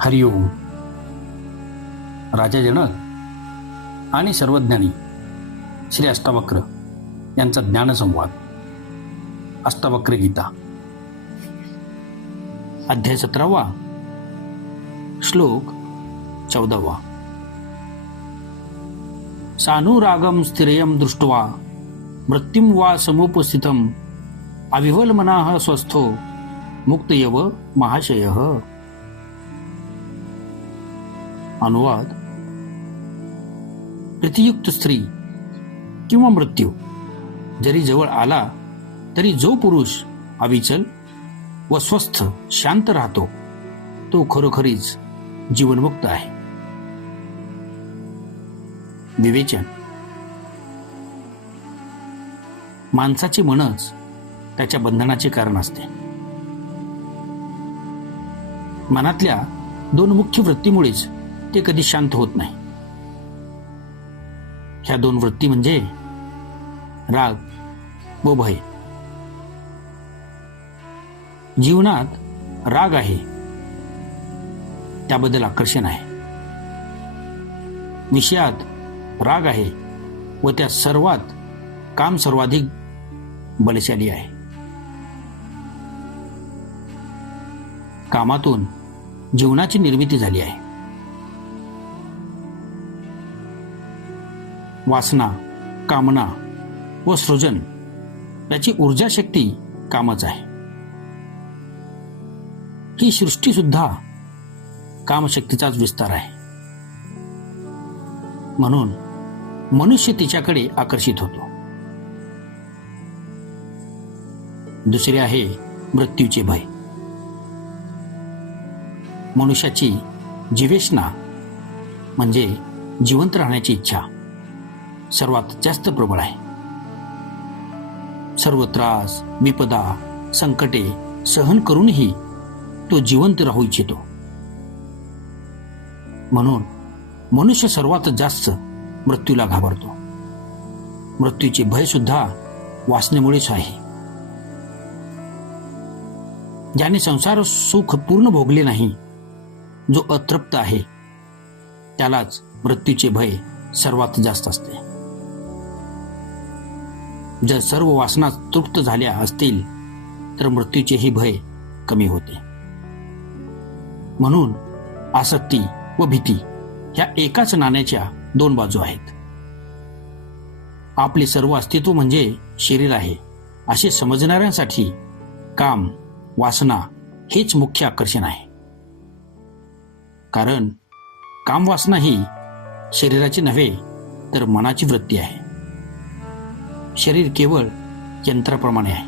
हरिओम राजा जनक आणि सर्वज्ञानी श्री अष्टावक्र यांचा ज्ञानसंवाद. अष्टावक्र गीता. अध्याय सतरावा. श्लोक चौदावा. सानुरागम स्थिरयम दृष्ट्वा मृत्युम वा समुपस्थितम अविवल मनाः स्वस्थो मुक्तयव महाशय। अनुवाद। प्रतियुक्त स्त्री किंवा मृत्यू जरी जवळ आला तरी जो पुरुष अविचल व स्वस्थ शांत राहतो तो खरोखरीच जीवनमुक्त आहे. विवेचन। माणसाचे मनच त्याच्या बंधनाचे कारण असते. मनातल्या दोन मुख्य वृत्तीमुळेच ते कधी शांत होत नाही. ह्या दोन वृत्ती म्हणजे राग व भय. जीवनात राग आहे. त्याबद्दल आकर्षण आहे. विषयात राग आहे व त्या सर्वात काम सर्वाधिक बलशाली आहे. कामातून जीवनाची निर्मिती झाली आहे. वासना कामना व सृजन याची ऊर्जा शक्ती कामच आहे. ही सृष्टी सुद्धा कामशक्तीचाच विस्तार आहे. म्हणून मनुष्य तिच्याकडे आकर्षित होतो. दुसरे आहे मृत्यूचे भय. मनुष्याची जीवेशना म्हणजे जिवंत राहण्याची इच्छा सर्वात जास्त प्रबळ आहे. सर्व त्रास विपदा संकटे सहन करूनही तो जिवंत राहू इच्छितो. म्हणून मनुष्य सर्वात जास्त मृत्यूला घाबरतो. मृत्यूचे भय सुद्धा वासनेमुळेच आहे. ज्याने संसार सुख पूर्ण भोगले नाही जो अतृप्त आहे त्यालाच मृत्यूचे भय सर्वात जास्त असते. जर सर्व वासना तृप्त झाल्या असतील तर मृत्यूचेही भय कमी होते. म्हणून आसक्ती व भीती ह्या एकाच नाण्याच्या दोन बाजू आहेत. आपले सर्व अस्तित्व म्हणजे शरीर आहे असे समजणाऱ्यांसाठी काम वासना हेच मुख्य आकर्षण आहे. कारण काम वासना ही शरीराची नव्हे तर मनाची वृत्ती आहे. शरीर केवळ यंत्राप्रमाणे आहे.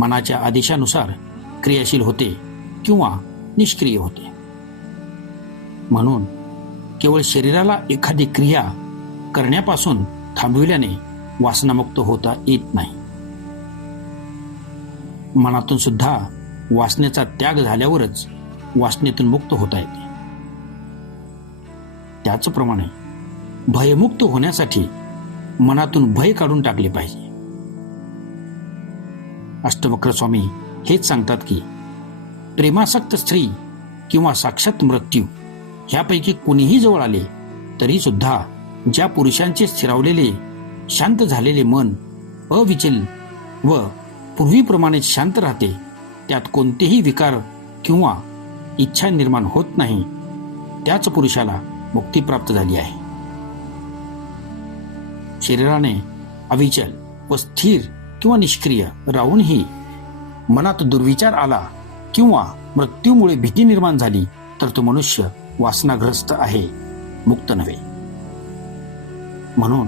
मनाच्या आदेशानुसार क्रियाशील होते किंवा निष्क्रिय होते. म्हणून केवळ शरीराला एखादी क्रिया करण्यापासून थांबविल्याने वासनामुक्त होता येत नाही. मनातून सुद्धा वासनेचा त्याग झाल्यावरच वासनेतून मुक्त होता येते. त्याचप्रमाणे भयमुक्त होण्यासाठी मनातून भय काढून टाकले पाहिजे. अष्टवक्र स्वामी हेच सांगतात की प्रेमासक्त स्त्री किंवा साक्षात मृत्यू ह्यापैकी कोणीही जवळ आले तरी सुद्धा ज्या पुरुषांचे स्थिरावलेले शांत झालेले मन अविचल व पूर्वीप्रमाणे शांत राहते त्यात कोणतेही विकार किंवा इच्छा निर्माण होत नाही. त्याच पुरुषाला मुक्ती प्राप्त झाली आहे. शरीराने अविचल व स्थिर किंवा निष्क्रिय राहूनही मनात दुर्विचार आला किंवा मृत्यूमुळे भीती निर्माण झाली तर तो मनुष्य वासनाग्रस्त आहे मुक्त नव्हे. म्हणून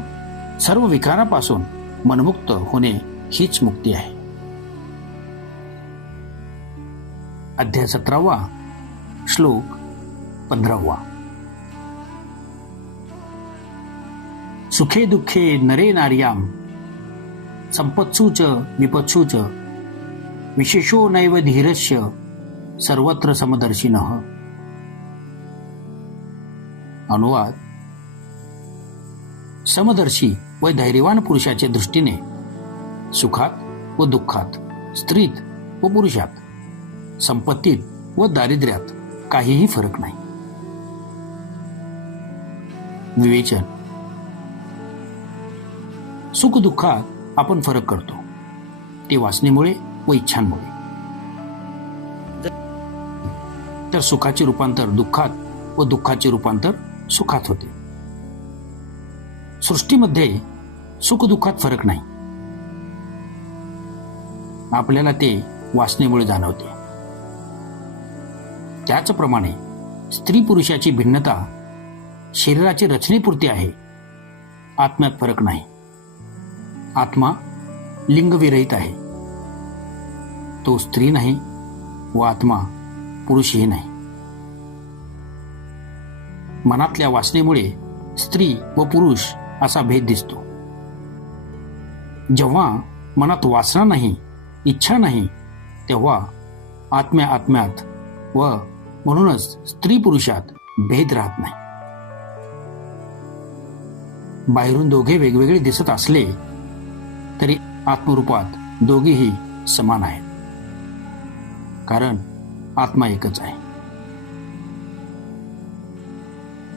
सर्व विकारापासून मनमुक्त होणे हीच मुक्ती आहे. अध्याय सतरावा श्लोक पंधरावा. सुखे दुःखे नरे नार्याम संपत्सू च विपत्सू च विशेषो नैव धीरस्य सर्वत्र समदर्शिन. अनुवाद. समदर्शी व धैर्यवान पुरुषाच्या दृष्टीने सुखात व दुःखात स्त्रीत व पुरुषात संपत्तीत व दारिद्र्यात काहीही फरक नाही. विवेचन. सुख दुःखात आपण फरक करतो. ते वासनेमुळे व इच्छांमुळे. तर सुखाचे रूपांतर दुःखात व दुःखाचे रूपांतर सुखात होते. सृष्टीमध्ये सुख दुःखात फरक नाही. आपल्याला ते वासनेमुळे जाणवते. त्याचप्रमाणे स्त्री पुरुषाची भिन्नता शरीराची रचनेपुरती आहे. आत्म्यात फरक नाही. आत्मा लिंगविरहित आहे. तो स्त्री नाही व आत्मा पुरुषही नाही. मनातल्या वासनेमुळे स्त्री व पुरुष असा भेद दिसतो. जेव्हा मनात वासना नाही इच्छा नाही तेव्हा आत्म्या आत्म्यात व म्हणूनच स्त्री पुरुषात भेद राहत नाही. बाहेरून दोघे वेगवेगळे दिसत असले तरी आत्मरूपात दोघेही समान आहेत. कारण आत्मा एकच आहे.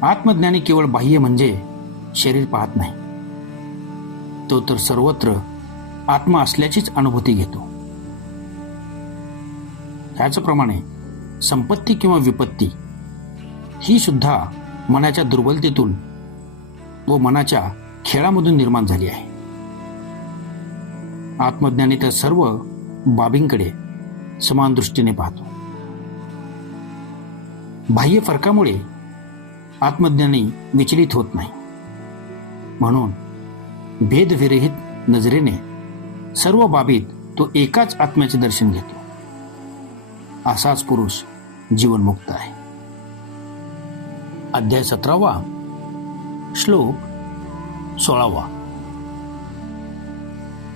आत्मज्ञानी केवळ बाह्य म्हणजे शरीर पाहत नाही. तो तर सर्वत्र आत्मा असल्याचीच अनुभूती घेतो. त्याचप्रमाणे संपत्ती किंवा विपत्ती ही सुद्धा मनाच्या दुर्बलतेतून व मनाच्या खेळामधून निर्माण झाली आहे. आत्मज्ञानी त्या सर्व बाबींकडे समान दृष्टीने पाहतो. बाह्य फरकामुळे आत्मज्ञानी विचलित होत नाही. म्हणून भेदविरहित नजरेने सर्व बाबीत तो एकाच आत्म्याचे दर्शन घेतो. असाच पुरुष जीवनमुक्त आहे. अध्याय सतरावा. श्लोक सोळावा.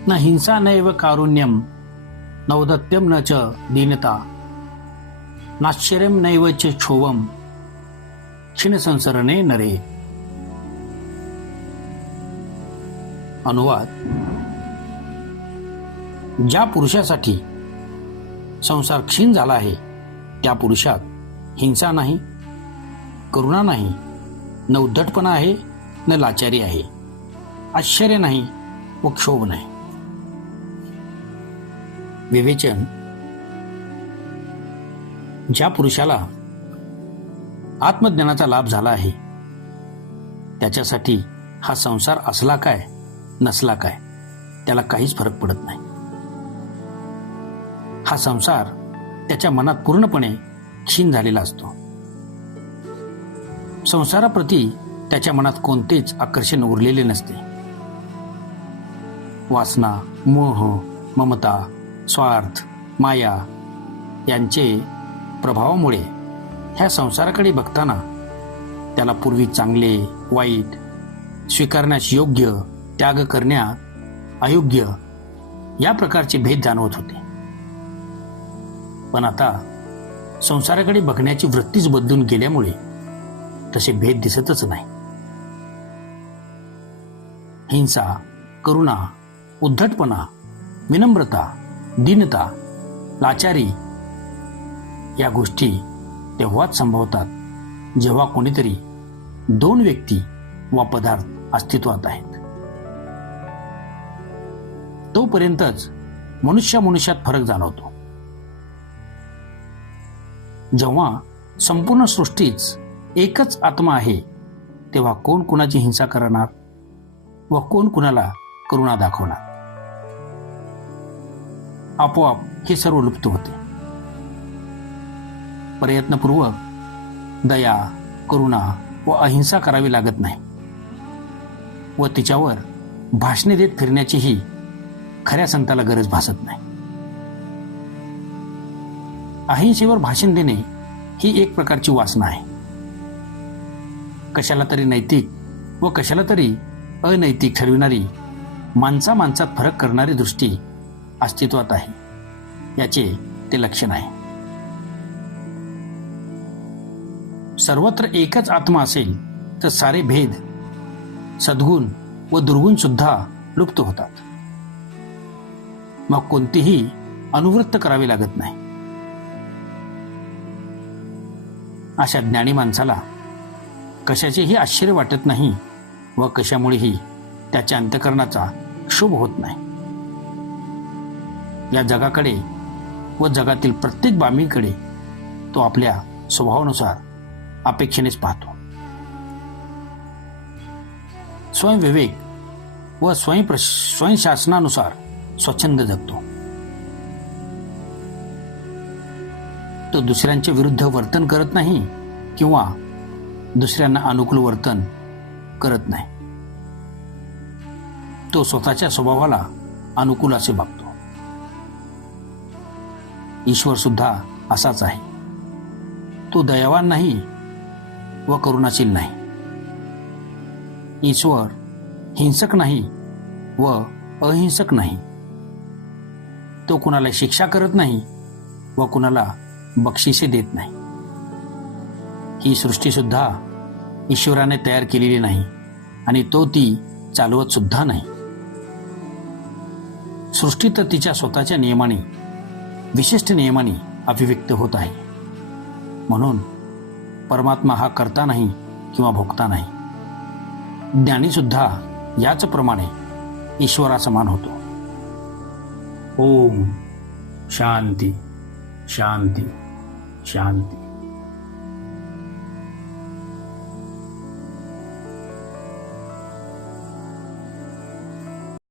न हिंसा नैव कारुण्यम नवदत्यम न च दीनता नाश्चर्यम नैव च क्षोभम क्षीणसंसरणे नरे। अनुवाद. ज्या पुरुषासाठी संसार क्षीण झाला आहे. त्या पुरुषात हिंसा नाही करुणा नाही न उद्धटपणा आहे न लाचारी आहे. आश्चर्य नाही व क्षोभ नाही. विवेचन. ज्या पुरुषाला आत्मज्ञानाचा लाभ झाला आहे त्याच्यासाठी हा संसार असला काय नसला काय त्याला काहीच फरक पडत नाही. हा संसार त्याच्या मनात पूर्णपणे क्षीण झालेला असतो. संसाराप्रती त्याच्या मनात कोणतेच आकर्षण उरलेले नसते. वासना मोह ममता स्वार्थ माया यांचे प्रभावामुळे ह्या संसाराकडे बघताना त्याला पूर्वी चांगले वाईट स्वीकारण्यास योग्य त्याग करण्यात अयोग्य या प्रकारचे भेद जाणवत होते. पण आता संसाराकडे बघण्याची वृत्तीच बदलून गेल्यामुळे तसे भेद दिसतच नाही. हिंसा करुणा उद्धटपणा विनम्रता दीनता लाचारी या गोष्टी तेव्हाच संभवतात जेव्हा कोणीतरी दोन व्यक्ती वा पदार्थ अस्तित्वात आहेत. तोपर्यंतच मनुष्य मनुष्यात फरक जाणवतो. जेव्हा संपूर्ण सृष्टीच एकच आत्मा आहे तेव्हा कोण कुणाची हिंसा करणार व कोण कुणाला करुणा दाखवणार? आपोआप हे सर्व लुप्त होते. प्रयत्नपूर्वक दया करुणा व अहिंसा करावी लागत नाही व तिच्यावर भाषणे देत फिरण्याचीही खऱ्या संताला गरज भासत नाही. अहिंसेवर भाषण देणे ही एक प्रकारची वासना आहे. कशाला तरी नैतिक व कशाला तरी अनैतिक ठरविणारी माणसा माणसात फरक करणारी दृष्टी अस्तित्वात आहे. याचे ते लक्षण आहे. सर्वत्र एकच आत्मा असेल तर सारे भेद सद्गुण व दुर्गुण सुद्धा लुप्त होतात. मग कोणतीही अनुवृत्त करावी लागत नाही. अशा ज्ञानी माणसाला कशाचेही आश्चर्य वाटत नाही व कशामुळेही त्याच्या अंतकरणाचा शुभ होत नाही. या जगाकडे व जगातील प्रत्येक बाबीकडे तो आपल्या स्वभावानुसार अपेक्षेनेच पाहतो. स्वयंविवेक व स्वयं स्वयंशासनानुसार स्वच्छंद जगतो. तो दुसऱ्यांच्या विरुद्ध वर्तन करत नाही किंवा दुसऱ्यांना अनुकूल वर्तन करत नाही. तो स्वतःच्या स्वभावाला अनुकूल असे बघतो. ईश्वर सुद्धा असाच आहे. तो दयावान नाही व करुणाशील नाही. ईश्वर हिंसक नाही व अहिंसक नाही. तो कुणाला शिक्षा करत नाही व कुणाला बक्षिसे देत नाही. ही सृष्टी सुद्धा ईश्वराने तयार केलेली नाही आणि तो ती चालवत सुद्धा नाही. सृष्टी तर तिच्या स्वतःच्या नियमाने विशिष्ट नियमाने अभिव्यक्त होत आहे. म्हणून परमात्मा हा करता नाही किंवा भोगता नाही. ज्ञानी सुद्धा याच प्रमाणे ईश्वरासमान होतो. ओम. शांती. शांती. शांती